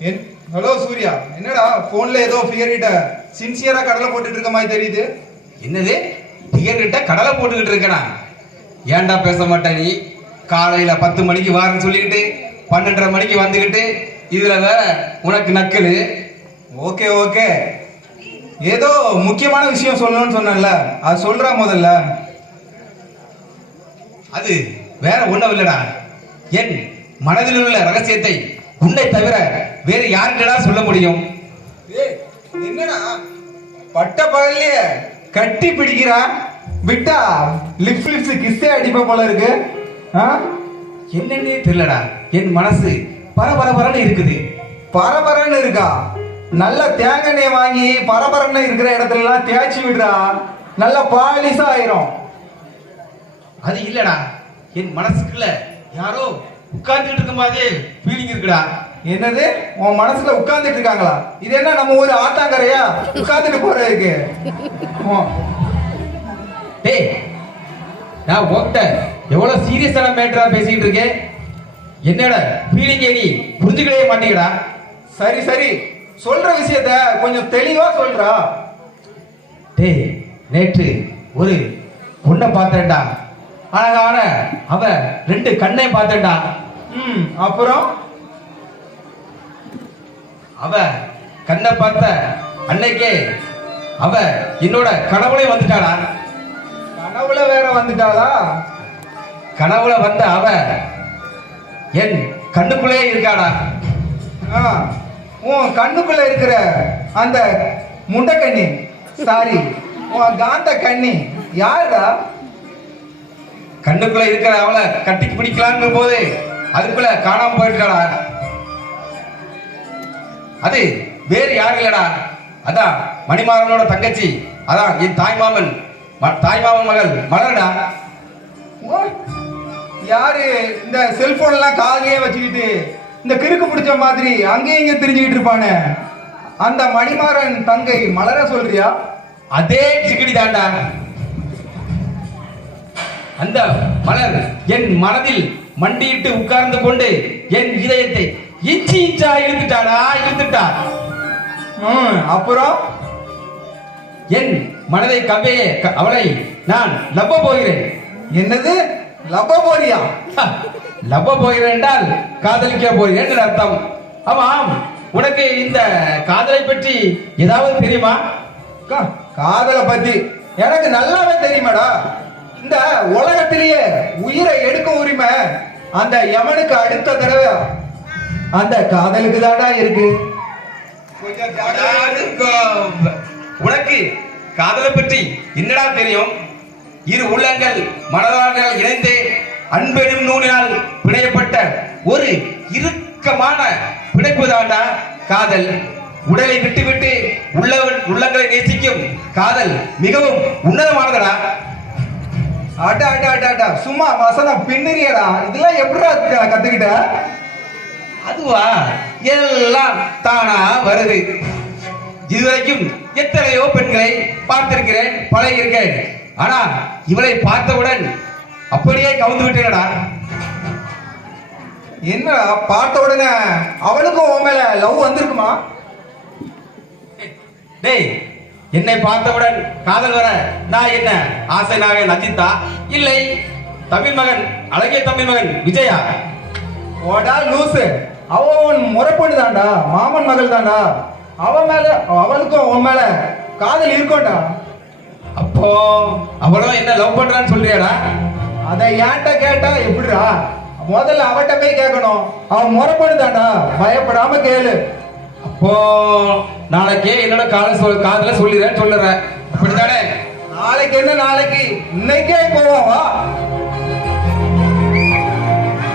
Hello Surya, என்னடா போன்ல ஏதோ ஃபியர் கிட்ட சின்சியரா கடலை போட்டுட்டு இருக்க மாதிரி தெரியுது. என்னது ஃபியர் கிட்ட கடலை போட்டுக்கிட்டு இருக்கனா? ஏன்டா பேச மாட்ட நீ? காலையில 10 மணிக்கு வாரன்னு சொல்லிக்கிட்டு 12:30 மணிக்கு வந்துக்கிட்டு இதுல வேற உனக்கு நக்கலு. ஓகே ஓகே, ஏதோ முக்கியமான விஷயம் சொல்லணும்னு சொன்னேன்ல, அது சொல்றா முதல்ல. அது வேற ஒண்ணும் இல்லடா, என் மனதில் உள்ள ரகசியத்தை உன்னை தவிர வேறு யாருக்கடா சொல்ல முடியும்? என்னடா பட்ட பகல்லையே கட்டி பிடிக்கிறா, விட்டா லிப்ஸ் கிஸ்ஸே அடிப்ப போல இருக்கு. என்னன்னே தெரியலடா, என் மனசு பரபரன்னு இருக்குது. பரபரன்னு இருக்கா? நல்ல தேங்காய் எண்ணெய் வாங்கி பரபரன்னு இருக்கிற இடத்துல எல்லாம் தேய்ச்சி விடுறா, நல்ல பாலிசா ஆயிரும். அது இல்லடா, என் மனசுக்குள்ள யாரோ உட்கார்ந்துட்டு இருக்கும் போதே ஃபீலிங் இருக்குடா. என்னது உன் மனசுல உட்கார்ந்துட்டு இருக்காங்களா? இது என்ன நம்ம ஒரு ஆத்தாங்கரையா உட்கார்ந்துட்டு போறதுக்கு? டேய், நான் உன்கிட்ட எவ்வளவு சீரியஸான மேட்டரா பேசிட்டு இருக்கேன். என்னோட ஃபீலிங்கை நீ புரிஞ்சுக்கவே மாட்டேங்கடா. சரி சரி, சொல்ற விஷயத்த கொஞ்சம் தெளிவா சொல்றா. டேய், நேற்று ஒரு பொண்ணை பார்த்தேன்டா, அழகான அவ 2 கண்ணையும் பார்த்தேன்டா. அப்புறம் அவ கண்ணை பார்த்த அன்னைக்கே அவ என்னோட கனவுல வந்துட்டாளா. கனவுல வேற வந்துட்டாளா? கனவுல வந்த அவ என் கண்ணுக்குள்ளே இருக்காடா. உன் கண்ணுக்குள்ள இருக்கிற அந்த முண்டக்கண்ணி, சாரி உன் காந்த கண்ணி யாருடா? கண்ணுக்குள்ள இருக்கிற அவளை கட்டி பிடிக்கலான்னு போது அதுக்குள்ள காணாம போயிட்டாடா. அது வேறு யாரும் இல்லடா, அதான் மணிமாறனோட தங்கச்சி, அதான் என் தாய்மாமன் மகள் மலர்டா. யாரு இந்த செல்போன் எல்லாம் காலையே வச்சுக்கிட்டு இந்த கிறுக்கு பிடிச்ச மாதிரி அங்கேயும் இங்க தெரிஞ்சுக்கிட்டு இருப்பானே, அந்த மணிமாறன் தங்கை மலர சொல்றியா? அதே சிக்கடி தாண்டா. அந்த மலர் என் மனதில் மண்டியிட்டு உட்கார்ந்து கொண்டு என் இதயத்தை இன்ச்சா இழுத்துட்டா. அப்புறம் என் மனதை கவ்வையே அவளை நான் லப்ப போகிறேன். என்னது லப்ப போறியா? லப்ப போகிறேன் என்றால் காதலிக்க போகிறேன் என்று அர்த்தம். ஆமாம், உனக்கு இந்த காதலை பற்றி ஏதாவது தெரியுமா? காதலை பத்தி எனக்கு நல்லாவே தெரியுமாடா. இந்த உலகத்திலேயே உயிரை எடுக்க உரிமை அந்த யமனுக்கு அடுத்த தடவை அந்த காதலுக்கு தாடா இருக்கு. உனக்கு காதலை பற்றி என்னடா தெரியும்? இரு உள்ளங்கள் மனதார்கள் இணைந்து அன்பெனும் நூலினால் பிணையப்பட்ட ஒரு இறுக்கமான பிணைப்பு தாண்டா காதல். உடலை விட்டு உள்ளங்களை நேசிக்கும் காதல் மிகவும் உன்னதமானதடா. அடா அடா அடா, சும்மா வசனம் பின்னிறியடா. இதெல்லாம் எப்படிடா கத்துக்கிட்ட? அதுவா, எல்லாம் தானா வருது. இதுவரைக்கும் எத்தனையோ பெண்களை பார்த்திருக்கிறேன், பழகியிருக்கேன். ஆனா இவளை பார்த்தவுடன் அப்படியே கவுந்து விட்டேனடா. என்னடா பார்த்த உடனே அவளுக்கும் உன் மேல லவ் வந்திருக்குமா? டேய், என்னை பார்த்தவுடன் காதல் வர நான் என்ன ஆசை நாயகன் அஜித்தா, இல்லை தமிழ் மகன், அழகிய தமிழ் மகன் விஜயா? ஓடா லூசு, அவன் முறைப்பொண்ணு தாண்டா, மாமன் மகள் தாண்டா. அவன் மேல அவளுக்கும் உன் மேல காதல் இருக்கோண்டா. அப்போ அவளும் என்ன லவ் பண்றான்னு சொல்றியாடா? அதை ஏன்ட்ட கேட்டா எப்படிடா? முதல்ல அவட்ட போய் கேட்கணும். அவன் முறைப்பொண்ணு தாண்டா, பயப்படாம கேளு. அப்போ நாளைக்கே என்னோட காதல சொல்லுறேன். அப்படித்தானே? நாளைக்கு என்ன, நாளைக்கு இன்னைக்கே போவோம் வா.